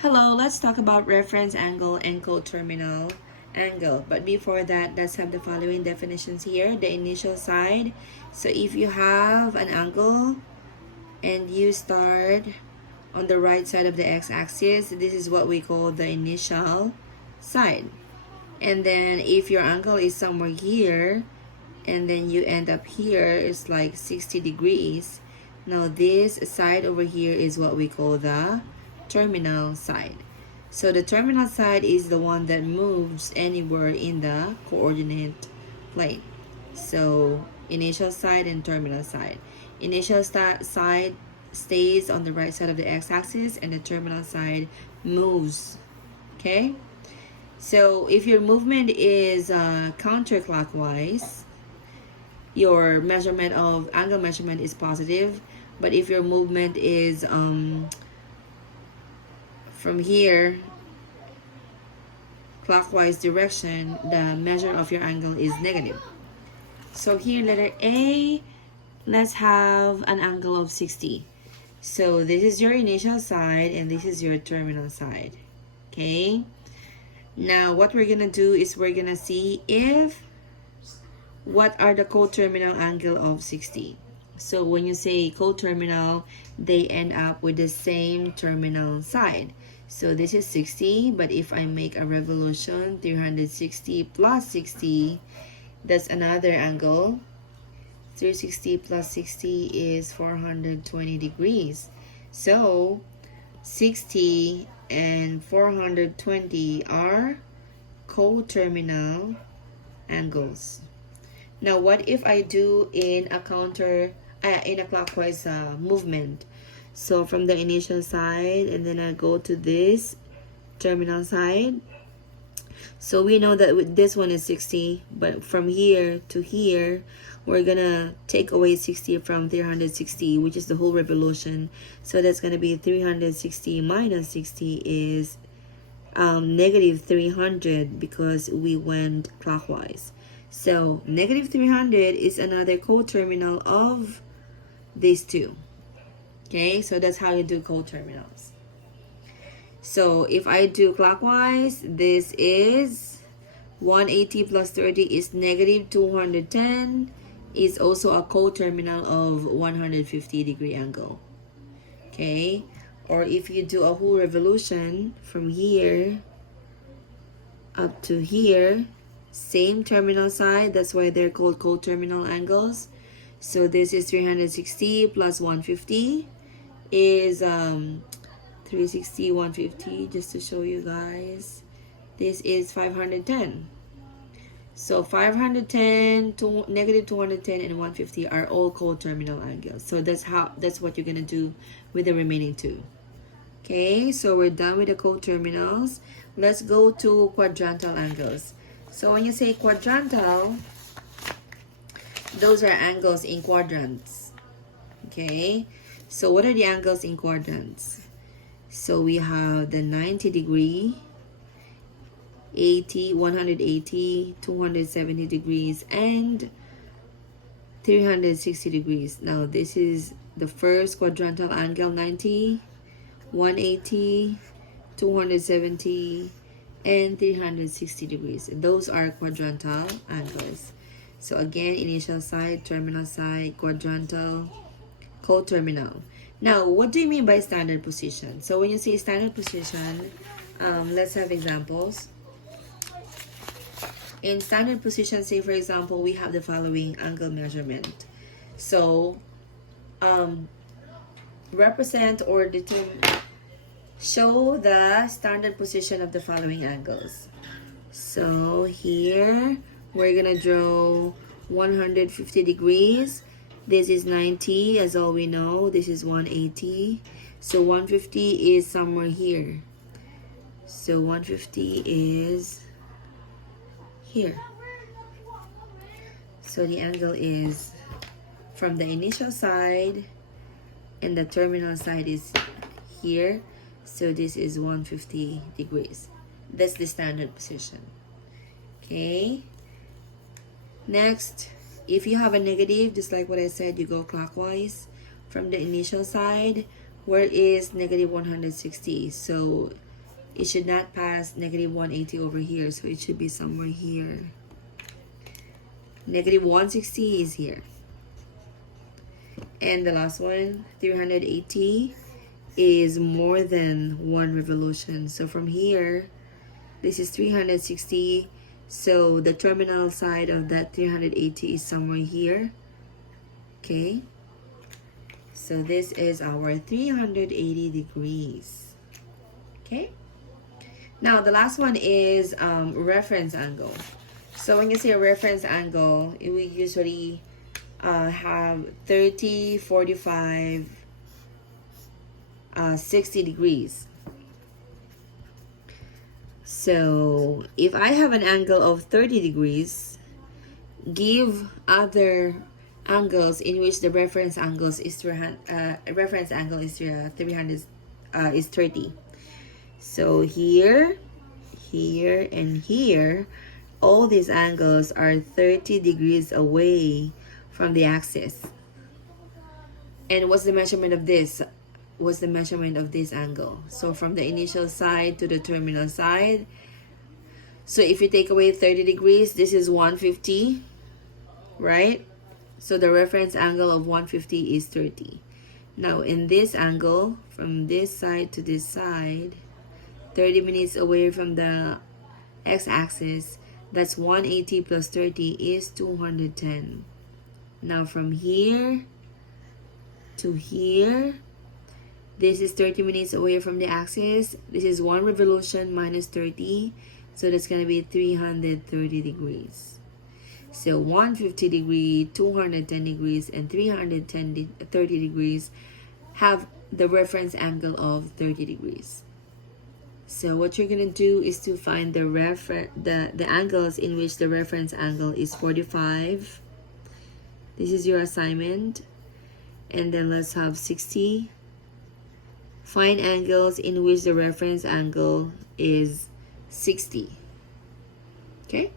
Hello, let's talk about reference angle and coterminal angle. But before that, let's have the following definitions here. The initial side. So if you have an angle and you start on the right side of the x-axis, this is what we call the initial side. And then if your angle is somewhere here and then you end up here, it's like 60 degrees. Now this side over here is what we call the terminal side. So the terminal side is the one that moves anywhere in the coordinate plane. So initial side and terminal side. Initial side stays on the right side of the x-axis and the terminal side moves. Okay? So if your movement is counterclockwise, your measurement of angle measurement is positive. But if your movement is from here clockwise direction, the measure of your angle is negative. So here, letter A, let's have an angle of 60. So this is your initial side and this is your terminal side. Okay, now what we're gonna do is we're gonna see if what are the coterminal angle of 60. So when you say coterminal, they end up with the same terminal side. So this is 60, but if I make a revolution, 360 plus 60, that's another angle. 360 plus 60 is 420 degrees. So 60 and 420 are coterminal angles. Now what if I do in a clockwise movement? So from the initial side and then I go to this terminal side. So we know that this one is 60, but from here to here, we're gonna take away 60 from 360, which is the whole revolution. So that's gonna be 360 minus 60 is negative 300 because we went clockwise. So negative 300 is another coterminal of these two. Okay, so that's how you do coterminals. So if I do clockwise, this is 180 plus 30 is negative 210. Is also a coterminal of 150 degree angle. Okay, or if you do a whole revolution from here up to here, same terminal side, that's why they're called coterminal angles. So this is 360 plus 150 is 360 150, just to show you guys, this is 510. So 510 to negative 210 and 150 are all coterminal angles. So that's what you're gonna do with the remaining two. Okay, so we're done with the coterminals. Let's go to quadrantal angles. So when you say quadrantal, those are angles in quadrants. Okay, so what are the angles in quadrants? So we have the 90 degree, 80, 180, 270 degrees, and 360 degrees. Now this is the first quadrantal angle, 90, 180, 270, and 360 degrees. Those are quadrantal angles. So again, initial side, terminal side, quadrantal, coterminal. Now, what do you mean by standard position? So when you say standard position, let's have examples. In standard position, say for example, we have the following angle measurement. So represent or determine, show the standard position of the following angles. So here we're gonna draw 150 degrees. This is 90, as all we know. This is 180. So 150 is somewhere here. So 150 is here. So the angle is from the initial side and the terminal side is here. So this is 150 degrees. That's the standard position. Okay. Next, if you have a negative, just like what I said, you go clockwise from the initial side. Where is negative 160? So it should not pass negative 180 over here, so it should be somewhere here. Negative 160 is here. And the last one, 380, is more than one revolution. So from here, this is 360. So the terminal side of that 380 is somewhere here. Okay. So this is our 380 degrees. Okay. Now the last one is reference angle. So when you say a reference angle, we usually have 30, 45, 60 degrees. So if I have an angle of 30 degrees, give other angles in which the reference angles is 300, reference angle is 300 is 30. So here, here, and here, all these angles are 30 degrees away from the axis. And what's the measurement of this? What's the measurement of this angle? So from the initial side to the terminal side. So if you take away 30 degrees, this is 150, right? So the reference angle of 150 is 30. Now in this angle, from this side to this side, 30 minutes away from the x-axis, that's 180 plus 30 is 210. Now from here to here, this is 30 minutes away from the axis. This is one revolution minus 30. So that's going to be 330 degrees. So 150 degrees, 210 degrees, and 330 degrees have the reference angle of 30 degrees. So what you're going to do is to find the angles in which the reference angle is 45. This is your assignment. And then let's have 60. Find angles in which the reference angle is 60. Okay?